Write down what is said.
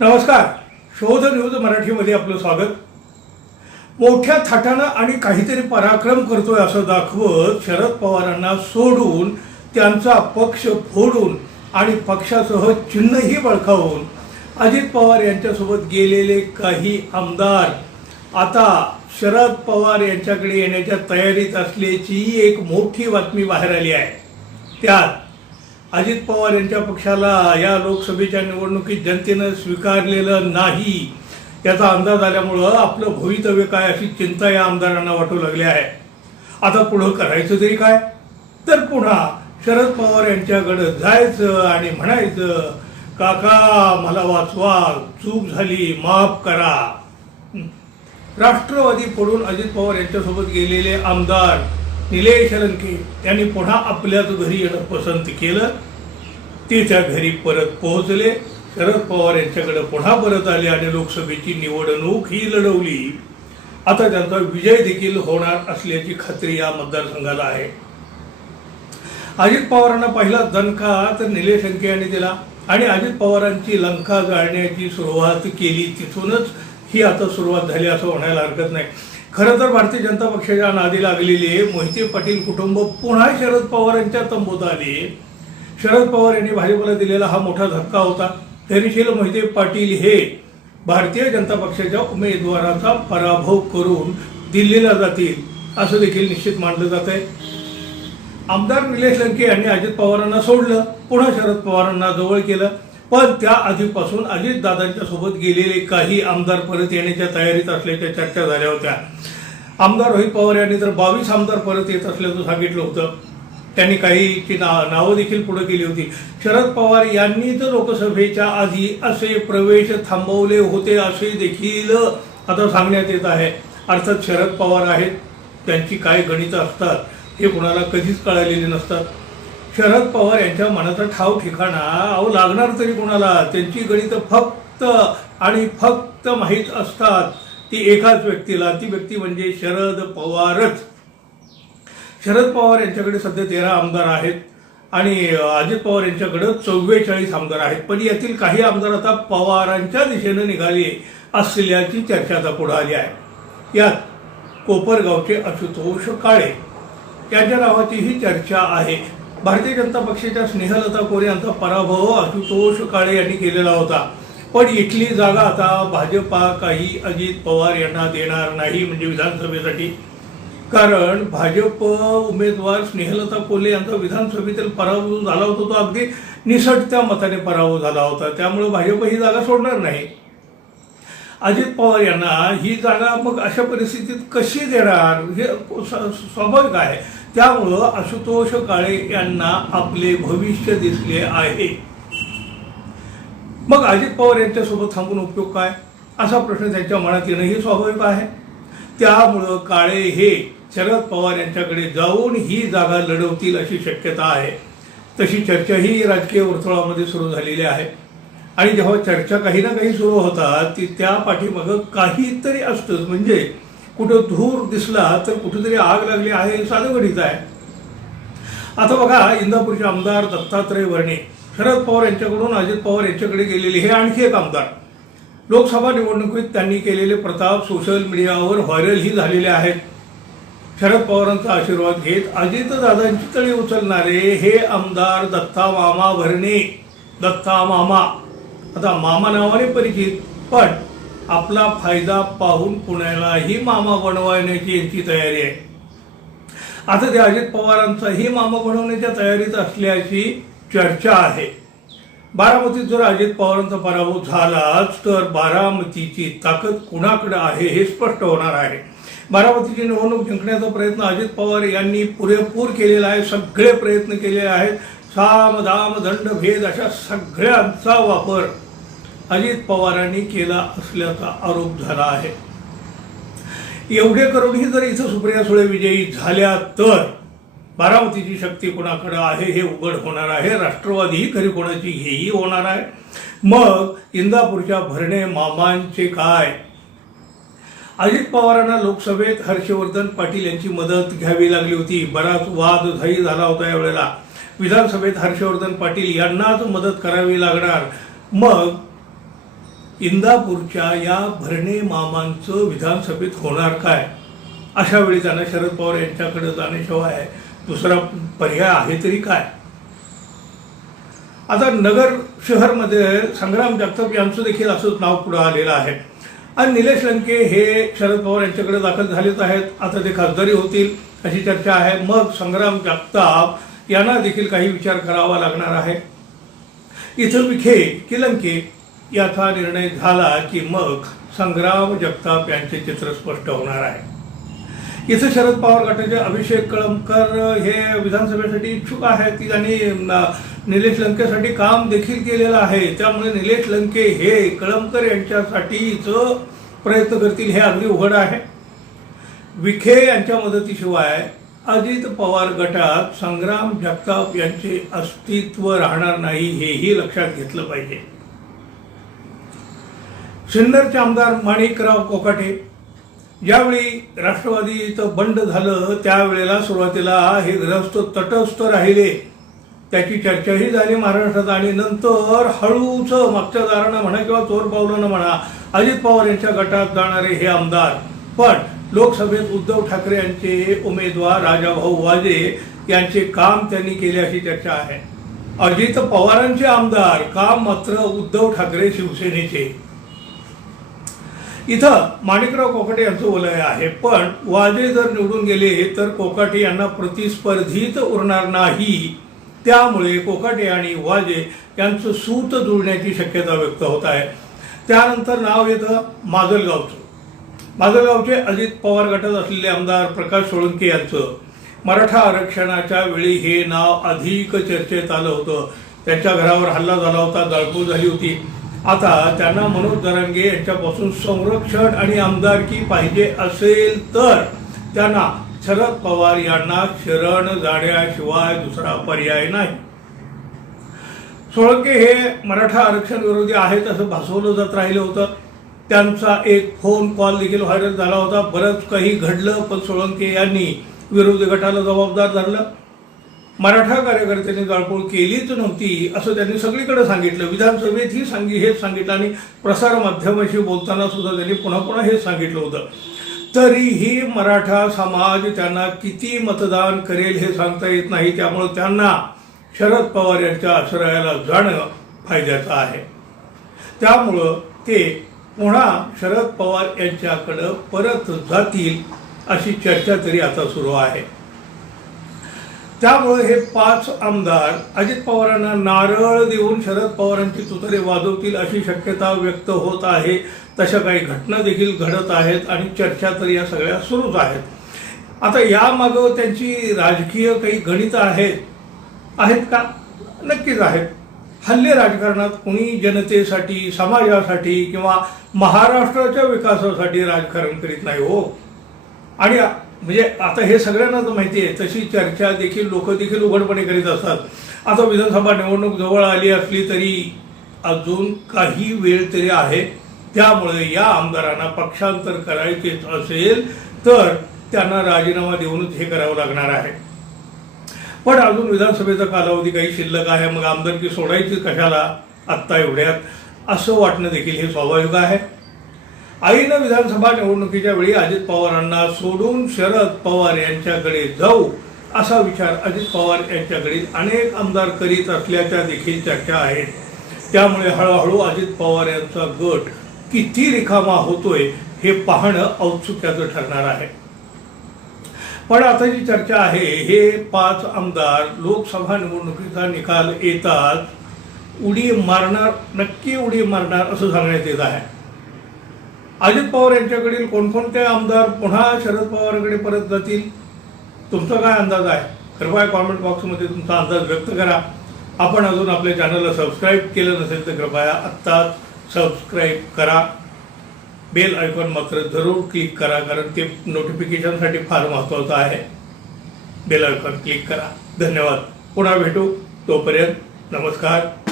नमस्कार. शोध न्यूज मराठीमध्ये आपलं स्वागत. मोठ्या थाटानं आणि काहीतरी पराक्रम करतोय असं दाखवत शरद पवारांना सोडून त्यांचा पक्ष फोडून आणि पक्षासह चिन्हही बळकावून अजित पवार यांच्यासोबत गेलेले काही आमदार आता शरद पवार यांच्याकडे येण्याच्या तयारीत असल्याची एक मोठी बातमी बाहेर आली आहे. त्यात अजित पवार यांच्या पक्षाला या लोकसभेच्या निवडणुकीत जनतेनं स्वीकारलेलं नाही याचा अंदाज आल्यामुळं आपलं भवितव्य काय अशी चिंता या आमदारांना वाटू लागली आहे. आता पुढं करायचं तरी काय? तर पुन्हा शरद पवार यांच्याकडं जायचं आणि म्हणायचं काका मला वाचवा चूक झाली माफ करा. राष्ट्रवादी पडून अजित पवार यांच्यासोबत गेलेले आमदार निलेश लंके त्यांनी पुन्हा आपल्याच घरी येणं पसंत केलं. ते त्या घरी परत पोहोचले. शरद पवार यांच्याकडे पुन्हा परत आले आणि लोकसभेची निवडणूक ही लढवली. आता त्यांचा विजय देखील होणार असल्याची खात्री या मतदारसंघाला आहे. अजित पवारांना पहिला दणका तर निलेश लंके यांनी दिला आणि अजित पवारांची लंका जाळण्याची सुरुवात केली. तिथूनच ही आता सुरुवात झाली असं म्हणायला हरकत नाही. खरं तर भारतीय जनता पक्षाच्या नादी लागलेले मोहिते पाटील कुटुंब पुन्हा शरद पवारांच्या तंबूत आले शरद पवार यांनी भाजपला दिलेला हा मोठा धक्का होता. धैर्यशील मोहिते पाटील हे भारतीय जनता पक्षाच्या उमेदवाराचा पराभव करून दिल्लीला जातील असं देखील निश्चित मानलं जात आहे. आमदार निलेश लंके यांनी अजित पवारांना सोडलं पुन्हा शरद पवारांना जवळ केलं. पण त्या आधीपासून अजितदादांच्या सोबत गेलेले काही आमदार परत येण्याच्या तयारीत असल्याच्या चर्चा झाल्या होत्या. आमदार रोहित पवार यांनी तर बावीस आमदार परत येत असल्याचं सांगितलं होतं त्यांनी काहीची ना नावं देखील पुढे केली होती. शरद पवार यांनी तर लोकसभेच्या आधी असे प्रवेश थांबवले होते असे देखील आता सांगण्यात येत आहे. अर्थात शरद पवार आहेत त्यांची काय गणितं असतात हे कुणाला कधीच कळालेले नसतात. शरद पवार यांच्या मनाचा ठाव ठिकाणा अहो लागणार तरी कोणाला? त्यांची गणितं फक्त आणि फक्त माहीत असतात. ती एकाच व्यक्तीला ती व्यक्ती म्हणजे शरद पवारच. शरद पवार यांच्याकडे सध्या तेरा आमदार आहेत आणि अजित पवार यांच्याकडे चव्वेचाळीस आमदार आहेत. पण यातील काही आमदार आता पवारांच्या दिशेनं निघाले असल्याची चर्चा आता पुढे आली आहे. यात कोपरगावचे आशुतोष काळे यांच्या नावाची ही चर्चा आहे. भारतीय जनता पक्षाच्या स्नेहलता कोरे यांचा पराभव आशुतोष काळे यांनी केलेला होता. पण इथली जागा आता भाजपा काही अजित पवार यांना देणार नाही म्हणजे विधानसभेसाठी. कारण भाजप उमेदवार स्नेहलता कोल्हे यांचा विधानसभेतील पराभव झाला होता तो अगदी निसटत्या मताने पराभव झाला होता. त्यामुळे भाजप ही जागा सोडणार नाही. अजित पवार यांना ही जागा मग अशा परिस्थितीत कशी देणार? हे स- स्वाभाविक आहे. त्यामुळं आशुतोष काळे यांना आपले भविष्य दिसले आहे. मग अजित पवार यांच्यासोबत थांबून उपयोग काय? असा प्रश्न त्यांच्या मनात येणं ही स्वाभाविक आहे. त्यामुळं काळे हे शरद पवार यांच्याकडे जाऊन ही जागा लढवतील अशी शक्यता आहे. तशी चर्चाही राजकीय वर्तुळामध्ये सुरू झालेली आहे. आणि जेव्हा चर्चा काही ना काही सुरू होतात ती त्या पाठीमागं काहीतरी असतंच म्हणजे कुठं धूर दिसला तर कुठेतरी आग लागली आहे हे साधं गणित आहे. आता बघा इंदापूरचे आमदार दत्तात्रय वर्णे. शरद पवार यांच्याकडून अजित पवार यांच्याकडे गेलेले हे आणखी एक आमदार. लोकसभा निवडणुकीत त्यांनी केलेले प्रताप सोशल मीडियावर व्हायरलही झालेले आहेत. शरद पवारांचा आशीर्वाद घेत अजितदादांची तळी उचलणारे हे आमदार दत्ता मामा भरणे. दत्ता मामा. आता मामा नावाने परिचित पण आपला फायदा पाहून पुण्यालाही मामा बनवण्याची यांची तयारी आहे. आता ते अजित पवारांचाही मामा बनवण्याच्या तयारीत असल्याची चर्चा आहे. बारामतीत जर अजित पवारांचा पराभव झालाच तर बारामतीची ताकद कुणाकडे आहे हे स्पष्ट होणार आहे. बारामतीची निवडणूक जिंकण्याचा प्रयत्न अजित पवार यांनी पुरेपूर केलेला आहे सगळे प्रयत्न केलेले आहेत. साम दाम दंड भेद अशा सगळ्यांचा वापर अजित पवारांनी केला असल्याचा आरोप झाला आहे. एवढे करूनही जर इथं सुप्रिया सुळे विजयी झाल्या तर बारामतीची शक्ती कोणाकडे आहे हे उघड होणार आहे. राष्ट्रवादी खरी कोणाची हेही होणार आहे. मग इंदापूरच्या भरणे मामांचे काय? अजित पवारांना लोकसभेत हर्षवर्धन पाटील यांची मदत घ्यावी लागली होती. बराच वाद झाई झाला होता यावेळेला. विधानसभेत हर्षवर्धन पाटील यांनाच मदत करावी लागणार. मग इंदापूरच्या या भरणे मामांचं विधानसभेत होणार काय? अशा वेळी त्यांना शरद पवार यांच्याकडे जाण्याशिवाय दुसरा पर्याय आहे तरी काय? आता नगर शहरमध्ये संग्राम जगताप यांचं देखील असंच नाव पुढं आलेलं आहे. आणि निलेश लंके हे शरद पवार यांच्याकडे दाखल झालेच आहेत. आता ते खासदारी होतील अशी चर्चा आहे. मग संग्राम जगताप यांना देखील काही विचार करावा लागणार आहे. इथं विखे की लंके याचा निर्णय झाला की मग संग्राम जगताप यांचे चित्र स्पष्ट होणार आहे. इथं शरद पवार गटाचे अभिषेक कळमकर हे विधानसभेसाठी इच्छुक आहेत की त्यांनी निलेश लंकेसाठी काम देखील केलेलं आहे. त्यामुळे निलेश लंके हे कळमकर यांच्यासाठीच प्रयत्न करतील हे अगदी उघड आहे. विखे यांच्या मदतीशिवाय अजित पवार गटात संग्राम जगताप यांचे अस्तित्व राहणार नाही हेही लक्षात घेतलं पाहिजे. सिन्नरचे आमदार माणिकराव कोकाटे ज्यावेळी राष्ट्रवादीचं बंड झालं त्यावेळेला सुरुवातीला हे गृहस्थ तटस्थ राहिले. त्याची चर्चाही झाली महाराष्ट्रात आणि नंतर हळूच मागच्या दारानं म्हणा किंवा चोर पावलानं म्हणा अजित पवार यांच्या गटात जाणारे हे आमदार. पण लोकसभेत उद्धव ठाकरे यांचे उमेदवार राजाभाऊ वाजे यांचे काम त्यांनी केले अशी चर्चा आहे. अजित पवारांचे आमदार काम मात्र उद्धव ठाकरे शिवसेनेचे? इथं माणिकराव कोकाटे यांचं वलय आहे. पण वाजे जर निवडून गेले तर कोकाटे यांना प्रतिस्पर्धीत उरणार नाही. त्यामुळे कोकाटे आणि वाजे यांचं सूत जुळण्याची शक्यता व्यक्त होत आहे. त्यानंतर नाव येतं माजलगावचं. माजलगावचे अजित पवार गटात असलेले आमदार प्रकाश सोळंके यांचं. मराठा आरक्षणाच्या वेळी हे नाव अधिक चर्चेत आलं होतं. त्यांच्या घरावर हल्ला झाला होता जाळपोळ झाली होती. आता त्यांना मनोज दरांगे यांच्यापासून संरक्षण आणि आमदारकी पाहिजे असेल तर त्यांना शरद पवार यांना शरण जाण्याशिवाय दुसरा पर्याय नाही. सोळंके हे मराठा आरक्षण विरोधी आहेत असं भासवलं जात राहिलं होतं. त्यांचा एक फोन कॉल देखील व्हायरल झाला होता. बरंच काही घडलं पण सोळंके यांनी विरोधी गटाला जबाबदार धरलं. मराठा कार्यकर्त्यांनी जाळपोळ केलीच नव्हती असं त्यांनी सगळीकडे सांगितलं. विधानसभेतही सांगी हेच सांगितलं आणि प्रसारमाध्यमाशी बोलताना सुद्धा त्यांनी पुन्हा पुन्हा हेच सांगितलं होतं. तरीही मराठा समाज त्यांना किती मतदान करेल हे सांगता येत नाही त्यामुळे त्यांना शरद पवार यांच्या आश्रयाला जाणं फायद्याचं आहे. त्यामुळं ते पुन्हा शरद पवार यांच्याकडं परत जातील अशी चर्चा तरी आता सुरू आहे. त्यामुळे हे पाच आमदार अजित पवारांना नारळ देऊन शरद पवारांची तुतरे वाजवतील अशी शक्यता व्यक्त होत आहे. तशा काही घटना देखील घडत आहेत आणि चर्चा तर या सगळ्या सुरूच आहेत. आता यामागं त्यांची राजकीय काही गणित आहेत आहेत का? नक्कीच आहेत. हल्ली राजकारणात कोणी जनतेसाठी समाजासाठी किंवा महाराष्ट्राच्या विकासासाठी राजकारण करीत नाही हो. आणि म्हणजे आता हे सगळ्यांनाच माहिती आहे तशी चर्चा देखील लोक देखील उघडपणे करीत असतात. आता विधानसभा निवडणूक जवळ आली असली तरी अजून काही वेळ तरी आहे. त्यामुळे या आमदारांना पक्षांतर करायचे असेल तर त्यांना राजीनामा देऊनच हे करावं लागणार आहे. पण अजून विधानसभेचा कालावधी काही शिल्लक आहे मग आमदारकी सोडायची कशाला? आत्ता एवढ्यात. असं वाटणं देखील हे स्वाभाविक आहे. आईनं विधानसभा निवडणुकीच्या वेळी अजित पवारांना सोडून शरद पवार यांच्याकडे जाऊ असा विचार अजित पवार यांच्याकडे अनेक आमदार करीत असल्याच्या देखील चर्चा आहेत. त्यामुळे हळूहळू अजित पवार यांचा गट किती रिकामा होतोय हे पाहणं औत्सुक्याचं ठरणार आहे. पण आता जी चर्चा आहे हे पाच आमदार लोकसभा निवडणुकीचा निकाल येतात उडी मारणार नक्की उडी मारणार असं सांगण्यात येत आहे. अजित पवार यांच्याकडील कोणकोणते आमदार पुन्हा शरद पवारांकडे परत जातील? तुमचा काय अंदाज आहे? कृपया कॉमेंट बॉक्समध्ये तुमचा अंदाज व्यक्त करा. आपण अजून आपल्या चॅनलला सबस्क्राईब केलं नसेल तर कृपया आत्ताच सबस्क्राईब करा. बेल आयकॉन मात्र जरूर क्लिक करा कारण ते नोटिफिकेशनसाठी फार महत्त्वाचं आहे. बेल आयकॉन क्लिक करा. धन्यवाद. पुन्हा भेटू. तोपर्यंत नमस्कार.